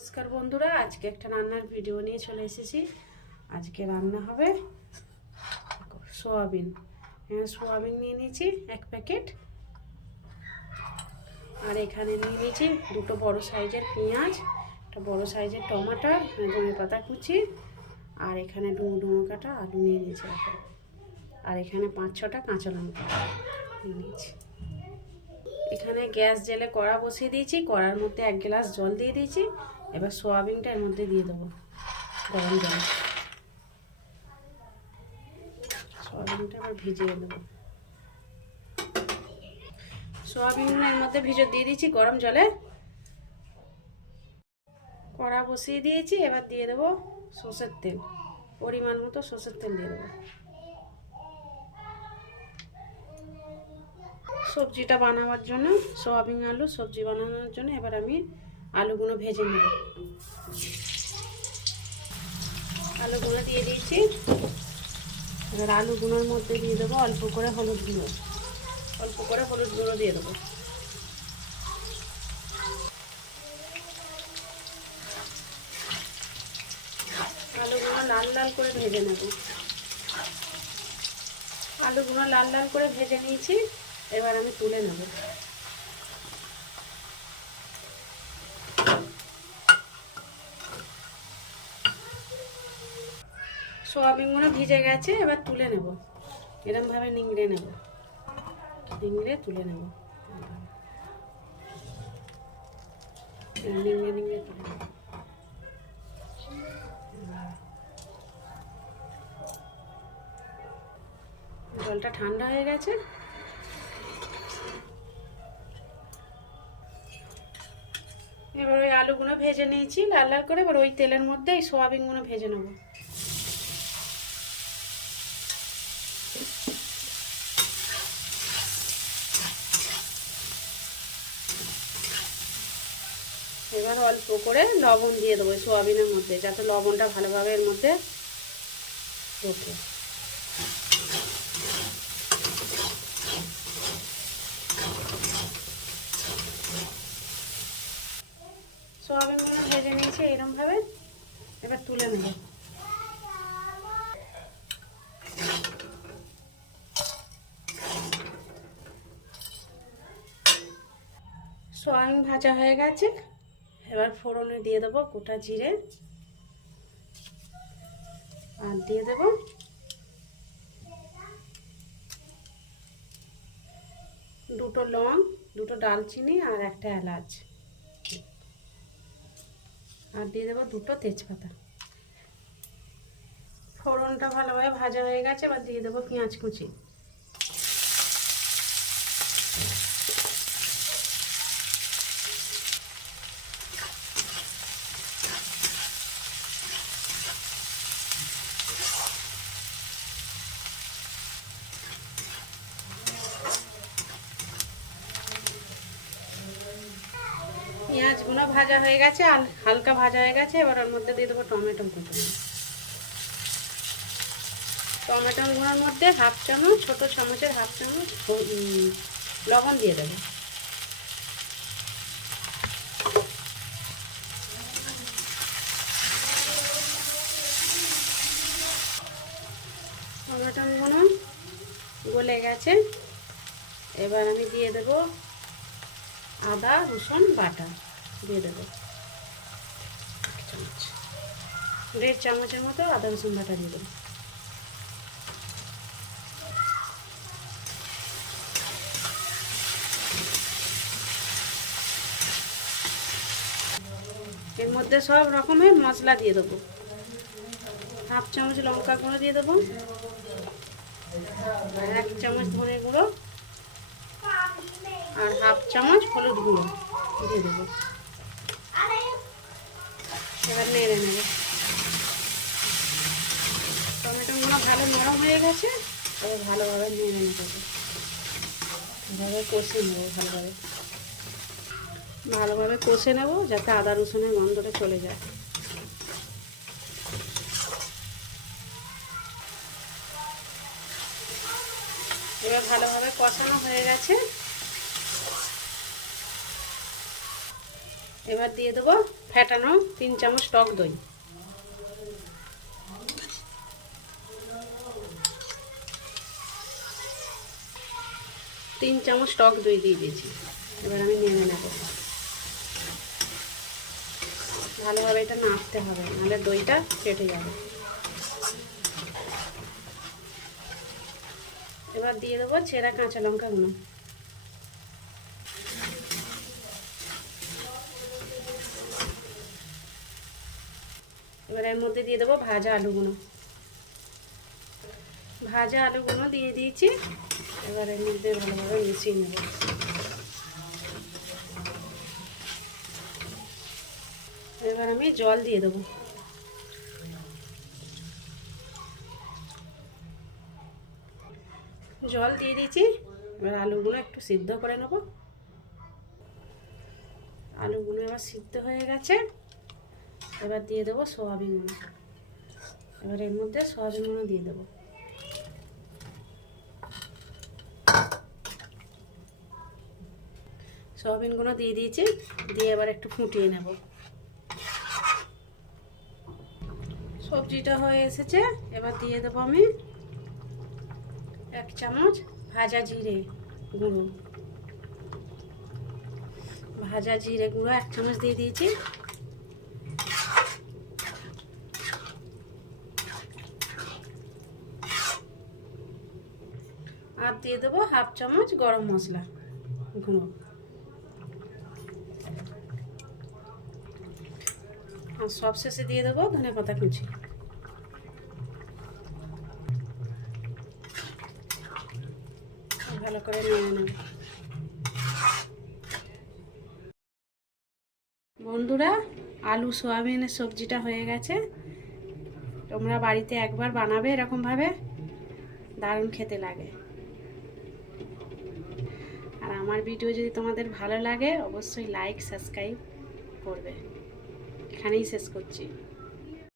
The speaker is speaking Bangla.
নমস্কার বন্ধুরা, আজকে একটা রান্নার ভিডিও নিয়ে চলে এসেছি। আজকে রান্না হবে সোয়াবিন। সোয়াবিন নিয়ে নিয়েছি 1 প্যাকেট, আর এখানে নিয়ে নিয়েছি 2টো বড় সাইজের পেঁয়াজ, একটা বড় সাইজের টমাটো, ধনে পাতা কুচি, আর এখানে ডুমো ডুমো কাটা আলু নিয়ে নিয়েছি, আর এখানে 5-6টা কাঁচা লঙ্কা নিয়ে নিয়েছি। এখানে গ্যাস জেলে কড়া বসিয়ে দিয়েছি, কড়ার মধ্যে 1 গ্লাস জল দিয়ে দিয়েছি। এবার সোয়াবিনটা এর মধ্যে দিয়ে দেবো, গরম জল। সোয়াবিনটা আবার ভিজিয়ে দেবো। সোয়াবিনগুলো এর মধ্যে দিয়ে দিয়েছি গরম জলে। কড়া বসিয়ে দিয়েছি, এবার দিয়ে দেবো সর্ষের তেল, পরিমাণ মতো সর্ষের তেল দিয়ে দেবো। সবজিটা বানাবার জন্য, সোয়াবিন আলু সবজি বানানোর জন্য এবার আমি আলুগুলো ভেজে নেব। আলুগুলো দিয়ে দিয়েছি। এবার আলুগুলোর মধ্যে দিয়ে দেবো অল্প করে হলুদ গুঁড়ো, দিয়ে দেবো। আলুগুলো লাল লাল করে ভেজে নেব। আলুগুলো লাল লাল করে ভেজে নিয়েছি, এবার আমি তুলে নেব। সোয়াবিনগুলো ভিজে গেছে, এবার তুলে নেব। এরকমভাবে নিংড়ে নেব, নিংড়ে তুলে নেব। নিংড়ে নিংড়ে তুলে নেব। জলটা ঠান্ডা হয়ে গেছে। এবার ওই আলুগুলো ভেজে নিয়েছি লাল লাল করে, এবার ওই তেলের মধ্যে এই সোয়াবিনগুলো ভেজে নেব। এবার অল্প করে লবণ দিয়ে দেবো সোয়াবিনের মধ্যে, যাতে লবণটা ভালোভাবে এর মধ্যে ঢোকে। সোয়াবিনগুলো ভেজে নিয়েছি এরকমভাবে, এবার তুলে নেব। সোয়াবিন ভাজা হয়ে গেছে, এবার ফোড়নে দিয়ে দেবো গোটা জিরে, আর দিয়ে দেবো 2টো লং, 2টো দারচিনি, আর 1টা এলাচ, আর দিয়ে দেবো 2টো তেজপাতা। ফোড়নটা ভালোভাবে ভাজা হয়ে গেছে, এবার দিয়ে দেবো পেঁয়াজ কুচি। পেঁয়াজগুলো ভাজা হয়ে গেছে, আর হালকা ভাজা হয়ে গেছে। এবার ওর মধ্যে দিয়ে দেবো টমেটো কুচি। টমেটোগুলোর মধ্যে হাফ চামচ, ছোটো চামচের হাফ চামচ লবণ দিয়ে দেবো। টমেটোগুলো গলে গেছে, এবার আমি দিয়ে দেবো আদা রসুন বাটা, দিয়ে দেবো 1 চামচের মতো আদা রসুন বাটা দিয়ে দেবো। এর মধ্যে সব রকমের মশলা দিয়ে দেবো। হাফ চামচ লঙ্কা গুঁড়ো দিয়ে দেবো, 1 চামচ ধনে গুঁড়ো, আর হাফ চামচ হলুদ গুঁড়ো দিয়ে দেবো। এবার নেড়ে নেব। টমেটোগুলো ভালো নরম হয়ে গেছে, এবার ভালোভাবে নেড়ে নেবো, এভাবে কষে নেবো। ভালোভাবে কষে নেব, যাতে আদা রসুনের গন্ধটা চলে যায়। এবার ভালোভাবে কষানো হয়ে গেছে, এবার দিয়ে দেবো ফেটানো 3 চামচ টক দই, 3 চামচ টক দই দিয়ে দিয়েছি। এবার আমি নেড়ে নেব। ভালোভাবে এটা নাড়তে হবে, নাহলে দইটা কেটে যাবে। এবার দিয়ে দেবো ছেঁড়া কাঁচা লঙ্কাগুলো। এবার এর মধ্যে দিয়ে দেবো ভাজা আলুগুলো। ভাজা আলুগুলো দিয়ে দিয়েছি। এবার এর মধ্যে ভালোভাবে মিশিয়ে নেব। এবার আমি জল দিয়ে দেবো। জল দিয়ে দিয়েছি। এবার আলুগুলো একটু সিদ্ধ করে নেব। আলুগুলো এবার সিদ্ধ হয়ে গেছে। এবার দিয়ে দেবো সয়াবিনগুলো। এবার এর মধ্যে সয়াবিনগুলো দিয়ে দেবো। সয়াবিনগুলো দিয়ে দিয়েছি। দিয়ে এবার একটু ফুটিয়ে নেব। সবজিটা হয়ে এসেছে। এবার দিয়ে দেবো আমি 1 চামচ ভাজা জিরে গুঁড়ো। ভাজা জিরে গুঁড়ো 1 চামচ দিয়ে দিয়েছি। আর দিয়ে দেবো 1/2 চামচ গরম মশলা গুঁড়ো। আর সবশেষে দিয়ে দেবো ধনেপাতা কুচি। ভালো করে নেড়ে নেব। বন্ধুরা, আলু সোয়াবিনের সবজিটা হয়ে গেছে। তোমরা বাড়িতে একবার বানাবে এরকমভাবে, দারুণ খেতে লাগে। আর আমার ভিডিও যদি তোমাদের ভালো লাগে অবশ্যই লাইক সাবস্ক্রাইব করবে। এখানেই শেষ করছি।